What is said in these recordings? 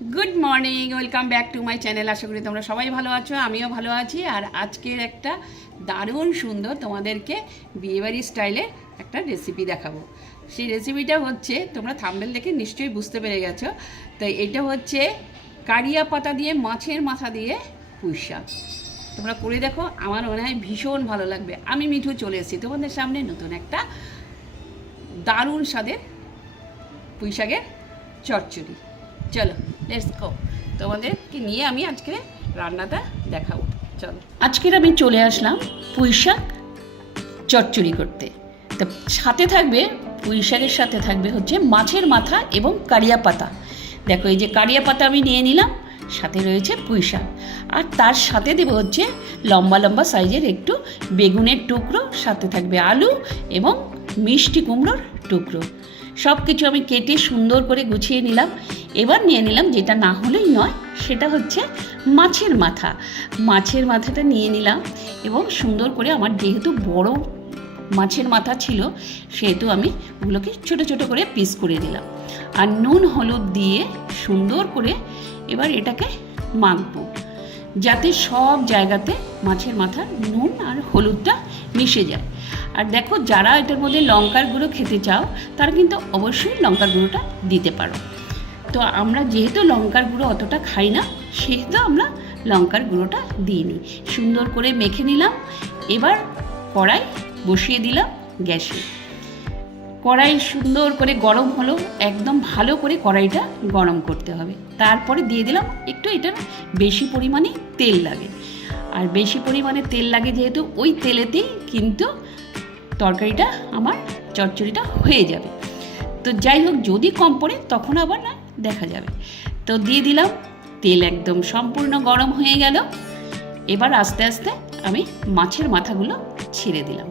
Good morning welcome back to my channel আশা করি তোমরা সবাই ভালো আছো, আমিও ভালো আছি। আর আজকের একটা দারুণ সুন্দর তোমাদেরকে বিয়েবাড়ি স্টাইলে একটা রেসিপি দেখাবো। সেই রেসিপিটা হচ্ছে, তোমরা থাম্বেল দেখে নিশ্চয়ই বুঝতে পেরে গেছো। তো এটা হচ্ছে কারিয়া পাতা দিয়ে, মাছের মাথা দিয়ে পুঁই শাক। তোমরা করে দেখো, আমার মনে হয় ভীষণ ভালো লাগবে। আমি মিঠু চলে এসেছি, তোমাদের সামনে নতুন একটা দারুণ স্বাদের পুঁইশাকের চচ্চড়ি। চলো। লেটস তোমাদেরকে নিয়ে আমি আজকে রান্নাটা দেখাবো। চলো। আজকের আমি চলে আসলাম পুঁই শাক চচ্চড়ি করতে। তো সাথে থাকবে, পুঁই শাকের সাথে থাকবে হচ্ছে মাছের মাথা এবং কারিয়া পাতা। দেখো এই যে কারিয়া পাতা আমি নিয়ে নিলাম, সাথে রয়েছে পুঁই শাক। আর তার সাথে দেবো হচ্ছে লম্বা লম্বা সাইজের একটু বেগুনের টুকরো, সাথে থাকবে আলু এবং মিষ্টি কুমড়োর টুকরো। সব কিছু আমি কেটে সুন্দর করে গুছিয়ে নিলাম। এবার নিয়ে নিলাম যেটা না হলেই নয়, সেটা হচ্ছে মাছের মাথা। মাছের মাথাটা নিয়ে নিলাম এবং সুন্দর করে আমার যেহেতু বড় মাছের মাথা ছিল, সেহেতু আমি ওগুলোকে ছোট ছোট করে পিস করে দিলাম। আর নুন, হলুদ দিয়ে সুন্দর করে এবার এটাকে মাখবো, যাতে সব জায়গাতে মাছের মাথার নুন আর হলুদটা মিশে যায়। আর দেখো, যারা এটার মধ্যে লঙ্কার গুঁড়ো খেতে চাও, তারা কিন্তু অবশ্যই লঙ্কার গুঁড়োটা দিতে পারো। তো আমরা যেহেতু লঙ্কার গুঁড়ো অতটা খাই না, সেহেতু আমরা লঙ্কার গুঁড়োটা দিইনি। সুন্দর করে মেখে নিলাম, এবার কড়াই বসিয়ে দিলাম গ্যাসে। কড়াই সুন্দর করে গরম হলো, একদম ভালো করে কড়াইটা গরম করতে হবে। তারপরে দিয়ে দিলাম, একটু এটার বেশি পরিমাণে তেল লাগে। আর বেশি পরিমাণে তেল লাগে যেহেতু, ওই তেলেতেই কিন্তু তরকারিটা আমার চচ্চড়িটা হয়ে যাবে। তো যাই হোক, যদি কম পড়ে তখন আবার না দেখা যাবে। তো দিয়ে দিলাম, তেল একদম সম্পূর্ণ গরম হয়ে গেল। এবার আস্তে আস্তে আমি মাছের মাথাগুলো ছেড়ে দিলাম।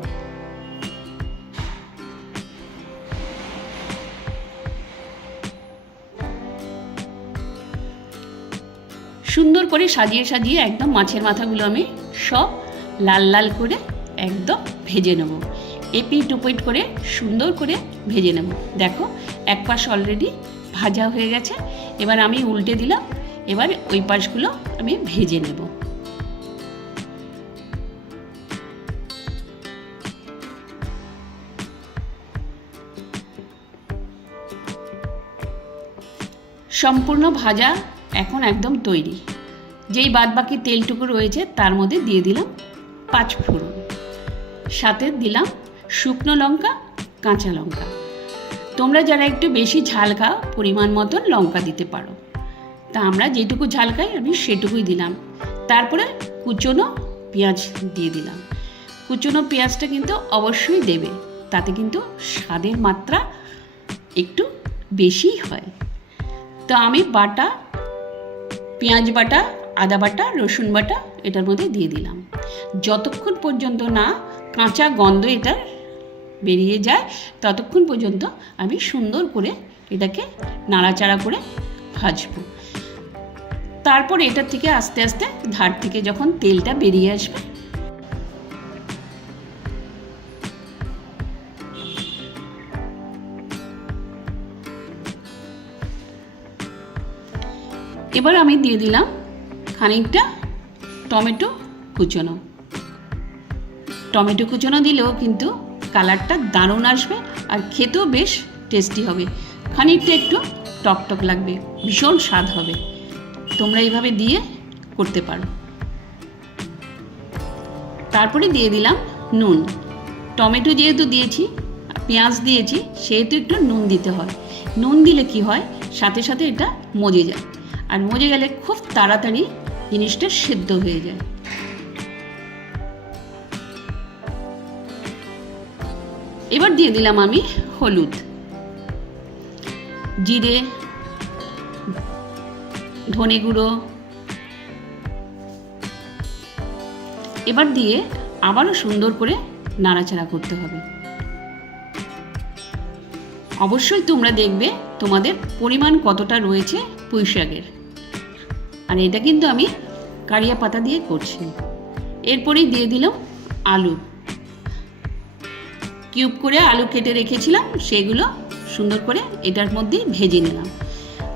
সুন্দর করে সাজিয়ে সাজিয়ে একদম মাছের মাথাগুলো আমি সব লাল লাল করে একদম ভেজে নেব। এপিট উপিট করে সুন্দর করে ভেজে নেব। দেখো, এক পাশ অলরেডি ভাজা হয়ে গেছে। এবার আমি উল্টে দিলাম। এবার ওই পাশগুলো আমি ভেজে নেব। সম্পূর্ণ ভাজা এখন একদম তৈরি। যেই বাদবাকি তেলটুকু রয়েছে, তার মধ্যে দিয়ে দিলাম পাঁচ ফোড়ন। সাথে দিলাম শুকনো লঙ্কা, কাঁচা লঙ্কা। তোমরা যারা একটু বেশি ঝাল খাও, পরিমাণ মতন লঙ্কা দিতে পারো। তা আমরা যেটুকু ঝাল খাই, আমি সেটুকুই দিলাম। তারপরে কুচনো পেঁয়াজ দিয়ে দিলাম। কুচনো পেঁয়াজটা কিন্তু অবশ্যই দেবে। তাতে কিন্তু স্বাদের মাত্রা একটু বেশি হয়। তো আমি বাটা, পেঁয়াজ বাটা, আদা বাটা, রসুন বাটা এটার মধ্যে দিয়ে দিলাম। যতক্ষণ পর্যন্ত না কাঁচা গন্ধ এটা বেরিয়ে যায়, ততক্ষণ পর্যন্ত আমি সুন্দর করে এটাকে নাড়াচাড়া করে ভাজবো। তারপর এটার থেকে আস্তে আস্তে ধার থেকে যখন তেলটা বেরিয়ে আসবে, এবার আমি দিয়ে দিলাম খানিকটা টমেটো কুচনো। টমেটো কুচনো দিলেও কিন্তু কালারটা দারুণ আসবে আর খেতেও বেশ টেস্টি হবে। খানিকটা একটু টকটক লাগবে, ভীষণ স্বাদ হবে। তোমরা এইভাবে দিয়ে করতে পারো। তারপরে দিয়ে দিলাম নুন। টমেটো যেহেতু দিয়েছি, পেঁয়াজ দিয়েছি, সেহেতু একটু নুন দিতে হয়। নুন দিলে কি হয়, সাথে সাথে এটা মজে যায়। আর মজে গেলে খুব তাড়াতাড়ি জিনিসটা সেদ্ধ হয়ে যায়। এবার দিয়ে দিলাম আমি হলুদ। জিরে, ধনে গুঁড়ো। এবার দিয়ে আবারও সুন্দর করে নাড়াচাড়া করতে হবে। অবশ্যই তোমরা দেখবে তোমাদের পরিমাণ কতটা রয়েছে পুঁই শাকের। আর এটা কিন্তু আমি কারিয়া পাতা দিয়ে করছি। এরপরেই দিয়ে দিলাম আলু। কিউব করে আলু কেটে রেখেছিলাম, সেগুলো সুন্দর করে এটার মধ্যে ভেজে নিলাম।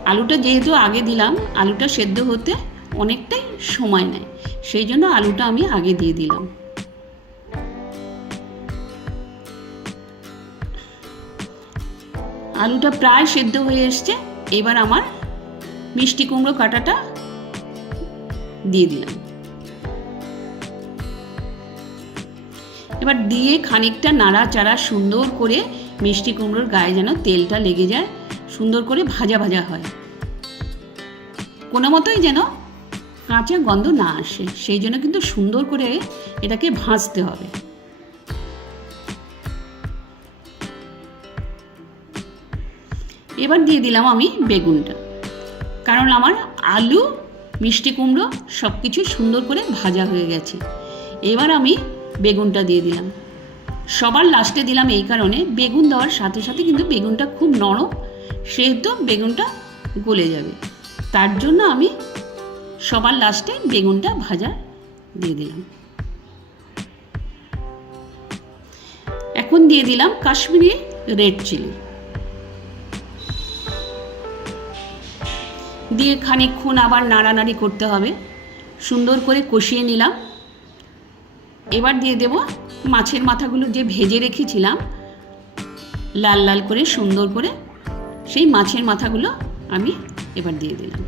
আলুটা যেহেতু আগে দিলাম, আলুটা সেদ্ধ হতে অনেকটাই সময় নেয়, সেই জন্য আলুটা আমি আগে দিয়ে দিলাম। আলুটা প্রায় সেদ্ধ হয়ে এসছে, এবার আমার মিষ্টি কুমড়ো কাটাটা দিয়ে দিলাম। এবার দিয়ে খানিকটা নাড়াচাড়া সুন্দর করে মিষ্টি কুমড়োর গায়ে যেন তেলটা লেগে যায়, সুন্দর করে ভাজা ভাজা হয়। কোনো মতোই যেন কাঁচা গন্ধ না আসে, সেই জন্য কিন্তু সুন্দর করে এটাকে ভাজতে হবে। এবার দিয়ে দিলাম আমি বেগুনটা, কারণ আমার আলু, মিষ্টি কুমড়ো সব কিছু সুন্দর করে ভাজা হয়ে গেছে। এবার আমি বেগুনটা দিয়ে দিলাম। সবার লাস্টে দিলাম এই কারণে। বেগুন দেওয়ার সাথে সাথে কিন্তু বেগুনটা খুব নরম সেহেতু বেগুনটা গলে যাবে। তার জন্য আমি সবার লাস্টে বেগুনটা ভাজা দিয়ে দিলাম। এখন দিয়ে দিলাম কাশ্মীরি রেড চিলি দিয়ে খানিকক্ষণ আবার নাড়ানাড়ি করতে হবে। সুন্দর করে কষিয়ে নিলাম। এবার দিয়ে দেব মাছের মাথাগুলো যে ভেজে রেখেছিলাম, লাল লাল করে সুন্দর করে সেই মাছের মাথাগুলো আমি এবার দিয়ে দিলাম।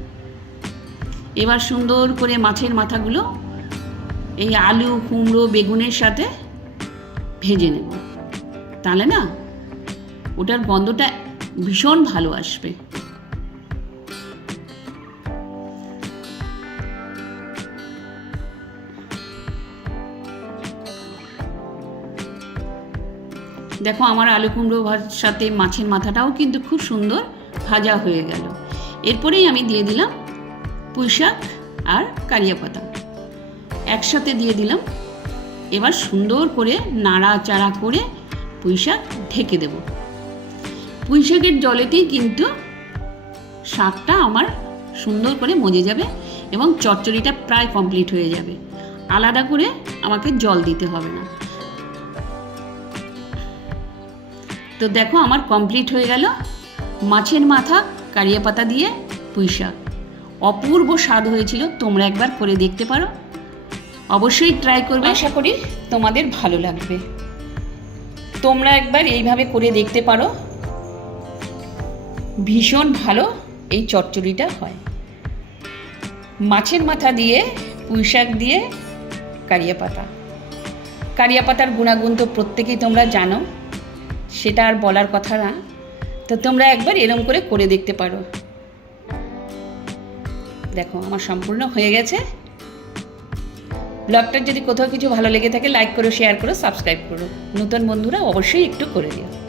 এবার সুন্দর করে মাছের মাথাগুলো এই আলু, কুমড়ো, বেগুনের সাথে ভেজে নেব। তাহলে না, ওটার গন্ধটা ভীষণ ভালো আসবে। দেখো আমার আলু কুমড়ো সাথে মাছের মাথাটাও কিন্তু খুব সুন্দর ভাজা হয়ে গেল। এরপরেই আমি দিয়ে দিলাম পুঁই শাক আর কারিয়া পাতা। একসাথে দিয়ে দিলাম। এবার সুন্দর করে নাড়াচাড়া করে পুঁই শাক ঢেকে দেব। পুঁই শাকের জলেতেই কিন্তু শাকটা আমার সুন্দর করে মজে যাবে এবং চচ্চড়িটা প্রায় কমপ্লিট হয়ে যাবে। আলাদা করে আমাকে জল দিতে হবে না। তো দেখো আমার কমপ্লিট হয়ে গেল। মাছের মাথা, কারিয়া পাতা দিয়ে পুঁই শাক। অপূর্ব স্বাদ হয়েছিল, তোমরা একবার করে দেখতে পারো। অবশ্যই ট্রাই করবে। আশা করি তোমাদের ভালো লাগবে। তোমরা একবার এইভাবে করে দেখতে পারো। ভীষণ ভালো এই চচ্চড়িটা হয়। মাছের মাথা দিয়ে, পুঁই শাক দিয়ে, কারিয়া পাতা। কারিয়া পাতার গুণাগুণ তো প্রত্যেকেই তোমরা জানো। সেটা আর বলার কথা না। তো তোমরা একবার এরম করে করে দেখতে পারো। দেখো, আমার সম্পূর্ণ হয়ে গেছে। ব্লগটার যদি কোথাও কিছু ভালো লেগে থাকে লাইক করো শেয়ার করো সাবস্ক্রাইব করো। নতুন বন্ধুরা অবশ্যই একটু করে দিও।